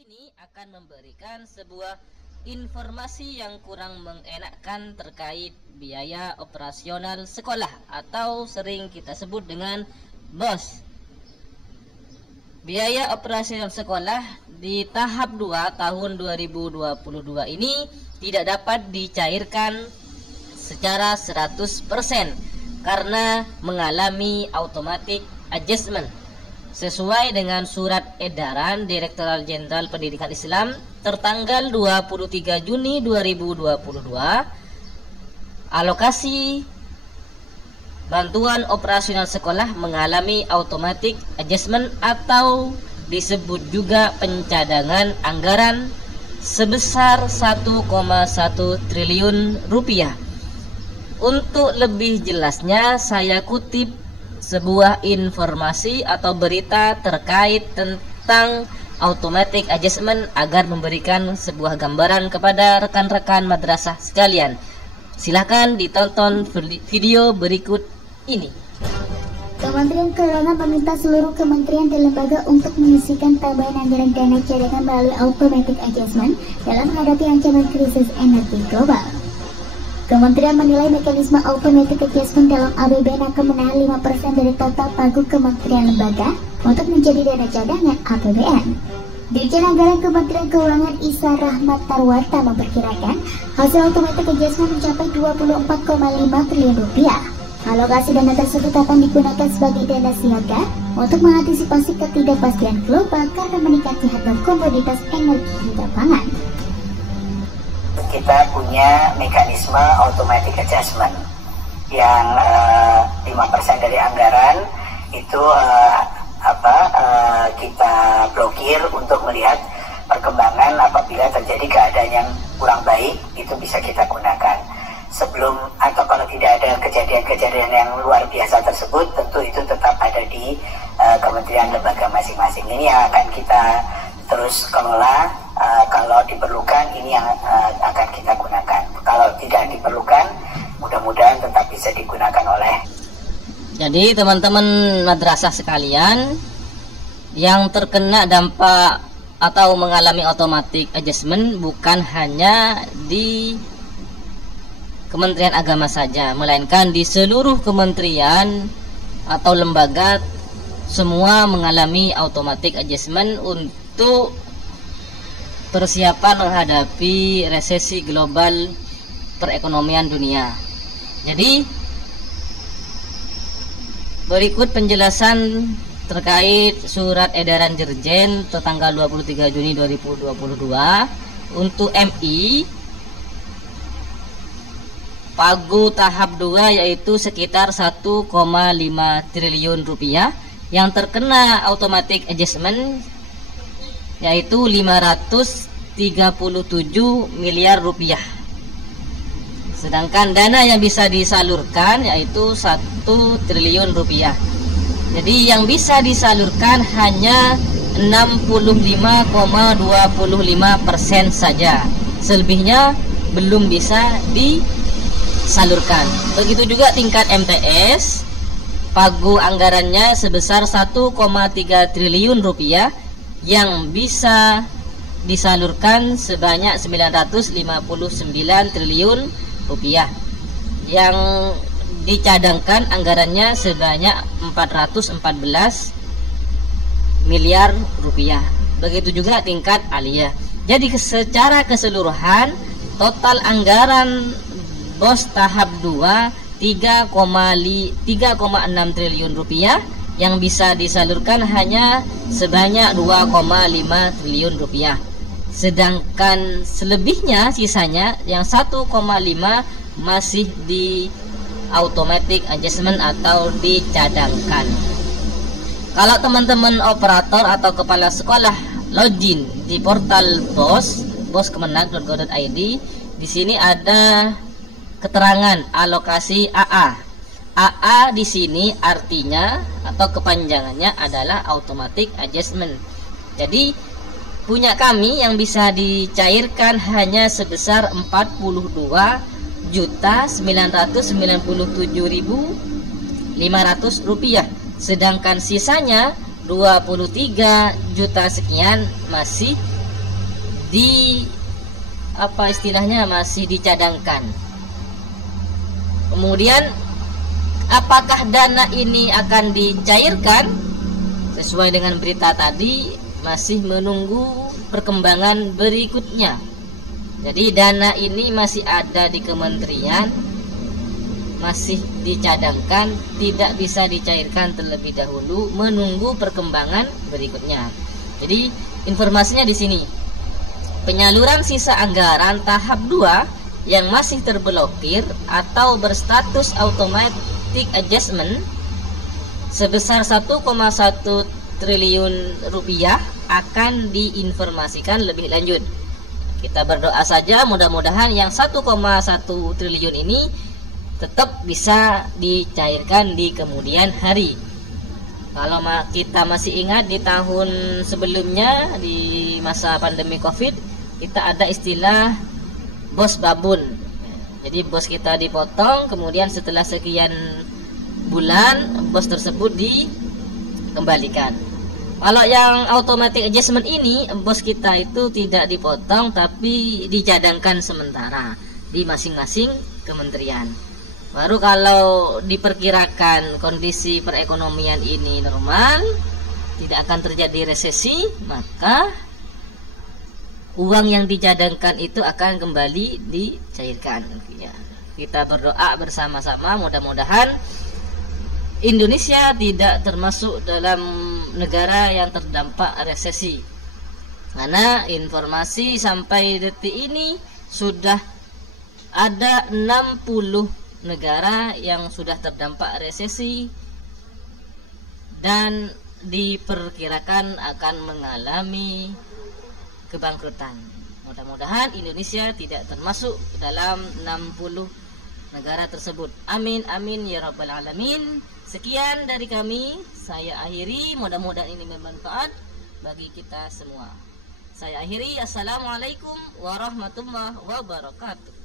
Ini akan memberikan sebuah informasi yang kurang mengenakkan terkait biaya operasional sekolah atau sering kita sebut dengan BOS. Biaya operasional sekolah di tahap 2 tahun 2022 ini tidak dapat dicairkan secara 100% karena mengalami automatic adjustment sesuai dengan surat edaran Direktorat Jenderal Pendidikan Islam tertanggal 23 Juni 2022. Alokasi bantuan operasional sekolah mengalami automatic adjustment atau disebut juga pencadangan anggaran sebesar 1,1 triliun rupiah. Untuk lebih jelasnya saya kutip sebuah informasi atau berita terkait tentang automatic adjustment agar memberikan sebuah gambaran kepada rekan-rekan madrasah sekalian. Silakan ditonton video berikut ini. Kementerian Keuangan meminta seluruh kementerian dan lembaga untuk mengisikan tambahan anggaran dana cadangan melalui automatic adjustment dalam menghadapi ancaman krisis energi global. Kementerian menilai mekanisme automatic adjustment dalam APBN akan menahan 5% dari total pagu kementerian lembaga untuk menjadi dana cadangan APBN. Dirjen Anggaran Kementerian Keuangan Isa Rahmat Tarwarta memperkirakan hasil automatic adjustment mencapai 24,5 triliun rupiah. Alokasi dana tersebut akan digunakan sebagai dana siaga untuk mengantisipasi ketidakpastian global karena meningkatnya harga komoditas energi hingga pangan. Kita punya mekanisme automatic adjustment yang 5% dari anggaran itu kita blokir untuk melihat perkembangan apabila terjadi keadaan yang kurang baik, itu bisa kita gunakan. Sebelum atau kalau tidak ada kejadian-kejadian yang luar biasa tersebut, tentu itu tetap ada di kementerian lembaga masing-masing. Ini yang akan kita terus kelola. Kalau diperlukan ini yang akan kita gunakan. Kalau tidak diperlukan, mudah-mudahan tetap bisa digunakan oleh. Jadi teman-teman madrasah sekalian yang terkena dampak atau mengalami automatic adjustment bukan hanya di Kementerian Agama saja, melainkan di seluruh kementerian atau lembaga semua mengalami automatic adjustment untuk persiapan menghadapi resesi global perekonomian dunia. Jadi berikut penjelasan terkait surat edaran Dirjen tertanggal 23 Juni 2022 untuk MI pagu tahap 2 yaitu sekitar 1,5 triliun rupiah yang terkena automatic adjustment yaitu 537 miliar rupiah. Sedangkan dana yang bisa disalurkan yaitu 1 triliun rupiah. Jadi yang bisa disalurkan hanya 65,25% saja. Selebihnya belum bisa disalurkan. Begitu juga tingkat MTS, pagu anggarannya sebesar 1,3 triliun rupiah yang bisa disalurkan sebanyak 959 triliun rupiah, yang dicadangkan anggarannya sebanyak 414 miliar rupiah. Begitu juga tingkat aliyah. Jadi secara keseluruhan total anggaran BOS tahap 2 3,6 triliun rupiah yang bisa disalurkan hanya sebanyak 2,5 triliun rupiah. Sedangkan selebihnya sisanya yang 1,5 masih di automatic adjustment atau dicadangkan. Kalau teman-teman operator atau kepala sekolah login di portal boskemenag.go.id, di sini ada keterangan alokasi AA. AA di sini artinya atau kepanjangannya adalah automatic adjustment. Jadi punya kami yang bisa dicairkan hanya sebesar 42.997.500 rupiah. Sedangkan sisanya 23 juta sekian masih masih dicadangkan. Kemudian apakah dana ini akan dicairkan? Sesuai dengan berita tadi, masih menunggu perkembangan berikutnya. Jadi dana ini masih ada di kementerian, masih dicadangkan, tidak bisa dicairkan terlebih dahulu, menunggu perkembangan berikutnya. Jadi informasinya di sini. Penyaluran sisa anggaran tahap 2 yang masih terblokir atau berstatus automatic adjustment sebesar 1,1 triliun rupiah akan diinformasikan lebih lanjut. Kita berdoa saja mudah-mudahan yang 1,1 triliun ini tetap bisa dicairkan di kemudian hari. Kalau kita masih ingat di tahun sebelumnya, di masa pandemi Covid, kita ada istilah bos babun. Jadi bos kita dipotong, kemudian setelah sekian bulan bos tersebut dikembalikan. Kalau yang automatic adjustment ini, bos kita itu tidak dipotong tapi dicadangkan sementara di masing-masing kementerian. Baru kalau diperkirakan kondisi perekonomian ini normal, tidak akan terjadi resesi, maka uang yang dicadangkan itu akan kembali dicairkan. Ya, kita berdoa bersama-sama mudah-mudahan Indonesia tidak termasuk dalam negara yang terdampak resesi. Karena informasi sampai detik ini sudah ada 60 negara yang sudah terdampak resesi dan diperkirakan akan mengalami kebangkrutan. Mudah-mudahan Indonesia tidak termasuk dalam 60 negara tersebut. Amin amin ya rabbal alamin. Sekian dari kami, saya akhiri, mudah-mudahan ini bermanfaat bagi kita semua. Saya akhiri, assalamualaikum warahmatullahi wabarakatuh.